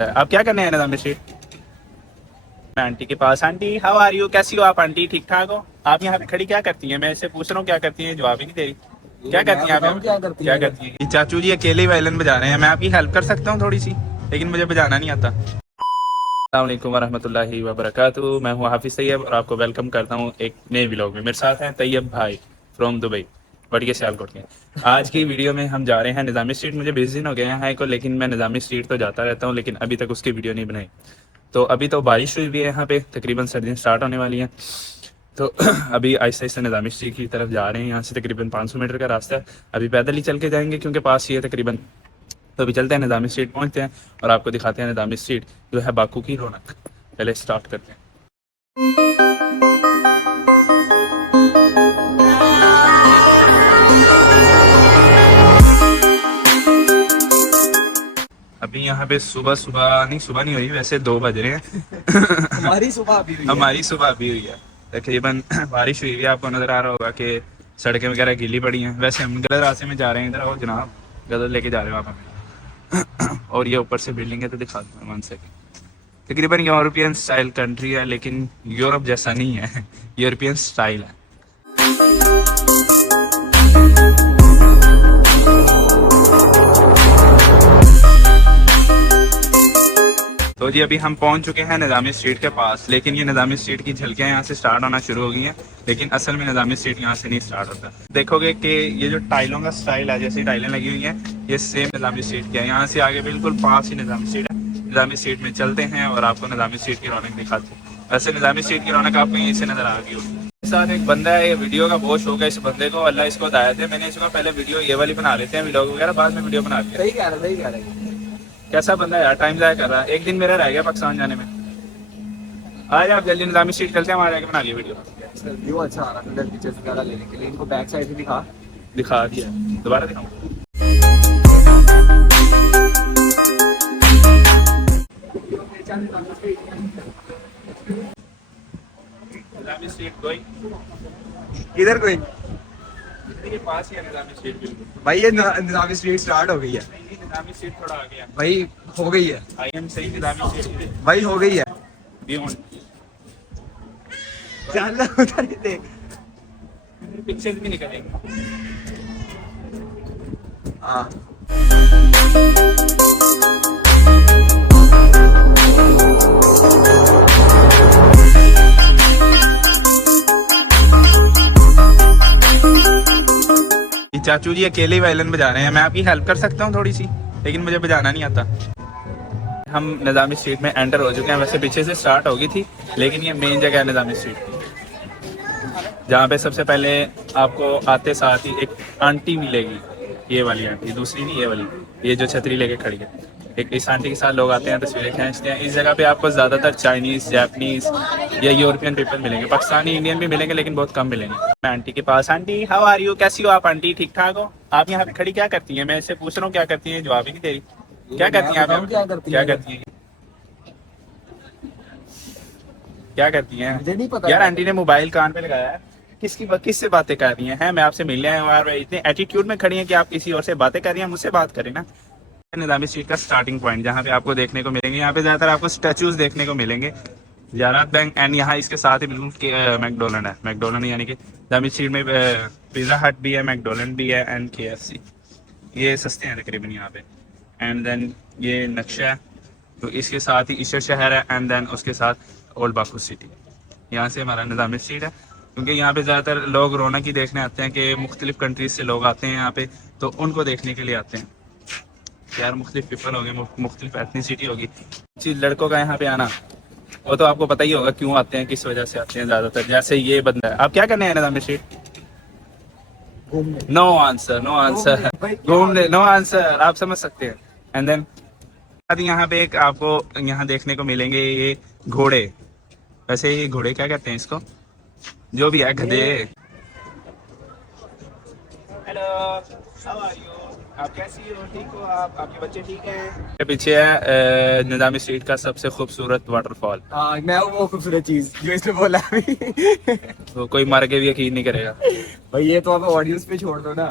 आप क्या करने हैं निजाम स्ट्रीट? मैं आंटी के पास। आंटी हाउ आर यू, कैसी हो आप आंटी? ठीक ठाक हो? आप यहाँ पे खड़ी क्या करती हैं? मैं इससे पूछ रहा हूँ क्या करती हैं, जवाब ही नहीं दे रही। क्या करती हैं आप? क्या करती हैं? चाचू जी अकेले ही वायलिन बजा रहे हैं, मैं आपकी हेल्प कर सकता हूँ थोड़ी सी, लेकिन मुझे बजाना नहीं आता। अस्सलाम वालेकुम वरहमतुल्लाहि वबरकातुहू। मैं हूँ हाफिज़ तैयब और आपको वेलकम करता हूँ एक नए व्लॉग में। मेरे साथ हैं तैयब भाई फ्रॉम दुबई, बढ़िया सियालकोट के। आज की वीडियो में हम जा रहे हैं निज़ामी स्ट्रीट। मुझे 20 दिन हो गए हैं को, लेकिन मैं निज़ामी स्ट्रीट तो जाता रहता हूँ, लेकिन अभी तक उसकी वीडियो नहीं बनाई। तो अभी तो बारिश हुई भी है यहाँ पे, तकरीबन सर्दियाँ स्टार्ट होने वाली हैं। तो अभी आहिस्ता आहिस्ता निज़ामी स्ट्रीट की तरफ जा रहे हैं। यहाँ से तकरीबन 500 मीटर का रास्ता है। अभी पैदल ही चल के जाएंगे क्योंकि पास ही है तकरीबन। तो अभी चलते हैं निज़ामी स्ट्रीट, पहुँचते हैं और आपको दिखाते हैं निज़ामी स्ट्रीट जो है बाकू की रौनक। पहले स्टार्ट करते हैं। अभी यहाँ पे सुबह नहीं हुई, वैसे 2 बज रहे हैं। हमारी सुबह अभी हुई है। हमारी सुबह अभी हुई है तकरीबन। बारिश हुई है, आपको नजर आ रहा होगा कि सड़कें वगैरह गीली पड़ी हैं। वैसे हम गलत रास्ते में जा रहे हैं, इधर आओ जनाब, गलत लेके जा रहे हो आप हमें। और ये ऊपर से बिल्डिंग है तो दिखा दूँ 1 सेकंड। तकरीबन यूरोपियन स्टाइल कंट्री है, लेकिन यूरोप जैसा नहीं है, यूरोपियन स्टाइल है। तो जी अभी हम पहुंच चुके हैं निज़ामी स्ट्रीट के पास, लेकिन ये निज़ामी स्ट्रीट की झलकियां यहाँ से स्टार्ट होना शुरू हो गई हैं, लेकिन असल में निज़ामी स्ट्रीट यहाँ से नहीं स्टार्ट होता। देखोगे कि ये जो टाइलों का स्टाइल है, जैसी टाइलें लगी हुई हैं, ये सेम निज़ामी स्ट्रीट की है। यहाँ से आगे बिल्कुल पास ही निज़ामी स्ट्रीट है। निज़ामी स्ट्रीट में चलते हैं और आपको निज़ामी स्ट्रीट की रौनक दिखाते हैं। वैसे निज़ामी स्ट्रीट की रौनक आपको यहीं से नजर आ गई होगी। मेरे साथ एक बंदा है, ये वीडियो का बहुत शौक है इस बंदे को, अल्लाह इसको हिदायत है। मैंने इसको पहले वीडियो ये वाली बना लेते हैं, व्लॉग वगैरह बाद में वीडियो बना लेते हैं। सही कह रहे कैसा बंदा है यार, टाइम ज़ाया कर रहा है। एक दिन मेरा रह गया पाकिस्तान जाने में। आज आप जल्दी निज़ामी स्ट्रीट चलते हैं, हमारे आगे बना लिए वीडियो। व्यू अच्छा आ रहा है अंदर पिक्चर्स वगैरह लेने के लिए। इनको बैक साइड भी दिखा दिया, दोबारा दिखाऊं? निज़ामी स्ट्रीट कोई इधर कोई ये पास ही है निज़ामी स्ट्रीट बिल्कुल। भाई ये निज़ामी स्ट्रीट स्टार्ट हो गई है। निज़ामी स्ट्रीट थोड़ा आ गया भाई, हो गई है आई एम सही। निज़ामी स्ट्रीट भाई, हो गई है। बियॉन्ड चल उधर ही देख। पिक्चर्स भी निकलेंगे। हाँ चाचू जी अकेले ही वायलिन बजा रहे हैं, मैं आपकी हेल्प कर सकता हूँ थोड़ी सी, लेकिन मुझे बजाना नहीं आता। हम निज़ामी स्ट्रीट में एंटर हो चुके हैं। वैसे पीछे से स्टार्ट होगी थी, लेकिन ये मेन जगह है निज़ामी स्ट्रीट की, जहाँ पे सबसे पहले आपको आते साथ ही एक आंटी मिलेगी। ये वाली आंटी, दूसरी नहीं, ये वाली, ये जो छतरी लेके खड़ी है। एक इस आंटी के साथ लोग आते हैं, तस्वीरें खींचते हैं। इस जगह पे आपको ज़्यादातर चाइनीज़, जापानीज़ या यूरोपियन पीपल मिलेंगे। पाकिस्तानी, इंडियन भी मिलेंगे, लेकिन बहुत कम मिलेंगे। मैं आंटी के पास। आंटी हाउ आर यू, कैसी हो आप आंटी? ठीक ठाक हो? आप यहाँ पे खड़ी क्या करती हैं? मैं इससे पूछ रहा हूँ क्या करती हैं, जवाब ही नहीं दे रही। क्या करती हैं आप? क्या करती हैं? क्या करती हैं? मुझे नहीं पता यार आंटी ने मोबाइल कान पे लगाया है। किससे बातें कर रही हैं? मैं आपसे मिलने आया हूँ यार, इतने एटीट्यूड में खड़ी हैं कि आप किसी और से बातें कर रही हैं, मुझसे बात करें ना। निज़ामी स्ट्रीट का स्टार्टिंग पॉइंट जहाँ पे आपको देखने को मिलेंगे, यहाँ पे ज़्यादातर आपको स्टैचूज देखने को मिलेंगे। ज़ियारत बैंक एंड यहाँ इसके साथ ही बिल्कुल मैकडोनल्ड है। मैकडोनल्ड यानी कि निज़ामी स्ट्रीट में पिज़्ज़ा हट भी है, मैकडोनल्ड भी है एंड KFC। ये सस्ते हैं तकरीबन यहाँ पे। एंड देन ये नक्शा है, तो इसके साथ ही ईशर शहर है एंड देन उसके साथ ओल्ड बाकू सिटी। यहाँ से हमारा निज़ामी स्ट्रीट है, क्योंकि यहाँ पे ज़्यादातर लोग रौनक ही देखने आते हैं कि मुख्तलिफ कंट्रीज से लोग आते हैं यहाँ पे, तो उनको देखने के लिए आते हैं। यार मुख्तलिफ पीपल होंगे, मुख्तलिफ एथनिसिटी होगी। चीज लड़कों का यहाँ पे आना, वो तो आपको पता ही होगा क्यों आते हैं, किस वजह से आते हैं ज़्यादातर। जैसे ये बंदा है, आप क्या करने हैं Nizami street? No answer, no answer, घूमने, नो आंसर, आप समझ सकते हैं। एंड देन यहाँ पे एक आपको यहाँ देखने को मिलेंगे ये घोड़े। वैसे ये घोड़े क्या कहते हैं इसको, जो भी है, गधे। हेलो, हाउ आर यू, आप कैसी हो? ठीक हो आप? आपके बच्चे ठीक हैं? पीछे है निज़ामी स्ट्रीट का सबसे खूबसूरत वाटरफॉल। मैं वो खूबसूरत चीज जो इसने बोला अभी। तो कोई मार के भी यकीन नहीं करेगा भाई, ये तो आप ऑडियंस पे छोड़ दो ना।